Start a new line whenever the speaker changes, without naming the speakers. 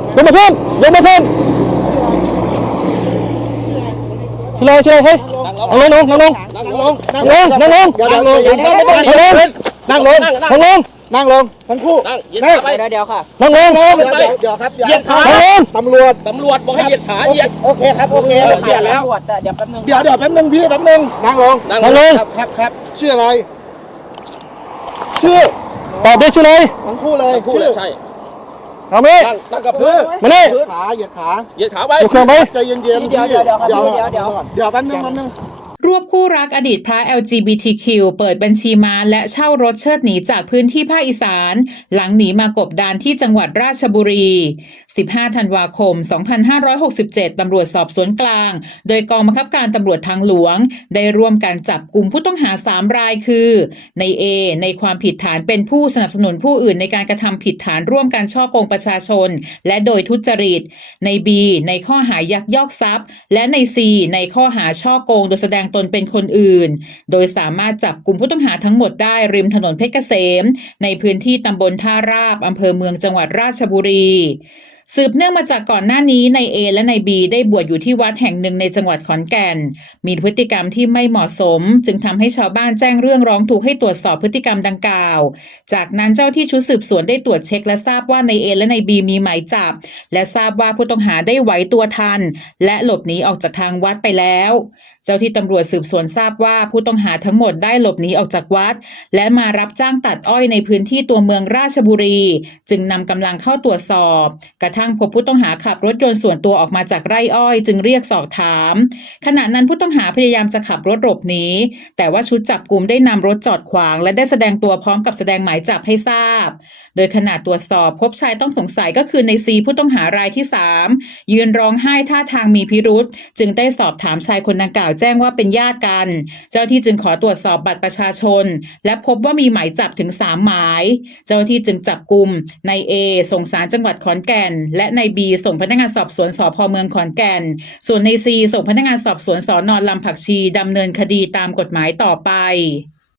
ยกมาขึ้นยกมาขึ้นช่วยเลยช่วยเลยเฮ้ยนั่งลงนั่งลงนั่งลงนั่งลงนั่งลงนั่งลงนั่งลงนั่งลงนั่งลงนั่งลงทั้งคู่นั่งเดี๋ยวค่ะนั่งลงเดี๋ยวครับเหยียดขาตำรวจบอกให้เหยียดขาเหยียดโอเคครับโอเคเหยียดแล้วเดี๋ยวแป๊บนึงแป๊บนึงพี่แป๊บนึงนั่งลงครับชื่ออะไรชื่อตอบได้ชื่อเลยทั้งคู่เลยชื่อใช่เอาไหมนั่งกับพื้นมานี่เหยียดขาไว้เครื่องไหมใจเย็นๆเดี๋ยวแป๊บนึง
รวบคู่รักอดีตพระ LGBTQ เปิดบัญชีม้าและเช่ารถเชิดหนีจากพื้นที่ภาคอีสานหลังหนีมากบดานที่จังหวัดราชบุรี 15 ธันวาคม 2567 ตำรวจสอบสวนกลาง โดยกองบังคับการตำรวจทางหลวงได้ร่วมกันจับกลุ่มผู้ต้องหา 3 รายคือ ใน A ในความผิดฐานเป็นผู้สนับสนุนผู้อื่นในการกระทำผิดฐานร่วมกันฉ้อโกงประชาชนและโดยทุจริต ใน B ในข้อหายักยอกทรัพย์และใน C ในข้อหาฉ้อโกงโดยแสดงตนเป็นคนอื่นโดยสามารถจับกลุ่มผู้ต้องหาทั้งหมดได้ริมถนนเพชรเกษมในพื้นที่ตำบลท่าราบอำเภอเมืองจังหวัดราชบุรีสืบเนื่องมาจากก่อนหน้านี้นายเอและนายบีได้บวชอยู่ที่วัดแห่งหนึ่งในจังหวัดขอนแก่นมีพฤติกรรมที่ไม่เหมาะสมจึงทำให้ชาวบ้านแจ้งเรื่องร้องทุกข์ให้ตรวจสอบพฤติกรรมดังกล่าวจากนั้นเจ้าที่ชุดสืบสวนได้ตรวจเช็คและทราบว่านายเอและนายบีมีหมายจับและทราบว่าผู้ต้องหาได้ไหวตัวทันและหลบหนีออกจากทางวัดไปแล้วเจ้าที่ตำรวจสืบสวนทราบว่าผู้ต้องหาทั้งหมดได้หลบหนีออกจากวัดและมารับจ้างตัดอ้อยในพื้นที่ตัวเมืองราชบุรีจึงนำกำลังเข้าตรวจสอบกระทั่งพบผู้ต้องหาขับรถยนต์ส่วนตัวออกมาจากไร่อ้อยจึงเรียกสอบถามขณะนั้นผู้ต้องหาพยายามจะขับรถหลบหนีแต่ว่าชุดจับกุมได้นำรถจอดขวางและได้แสดงตัวพร้อมกับแสดงหมายจับให้ทราบโดยขณะตรวจสอบพบชายต้องสงสัยก็คือในซีผู้ต้องหารายที่3ยืนร้องไห้ท่าทางมีพิรุธจึงได้สอบถามชายคนดังกล่าวแจ้งว่าเป็นญาติกันเจ้าที่จึงขอตรวจสอบบัตรประชาชนและพบว่ามีหมายจับถึง3หมายเจ้าที่จึงจับกุมนายเอส่งศาลจังหวัดขอนแก่นและนายบีส่งพนักงานสอบสวนสภ.เมืองขอนแก่นส่วนนายซีส่งพนักงานสอบสวนสน.ลำผักชีดำเนินคดีตามกฎหมายต่อไป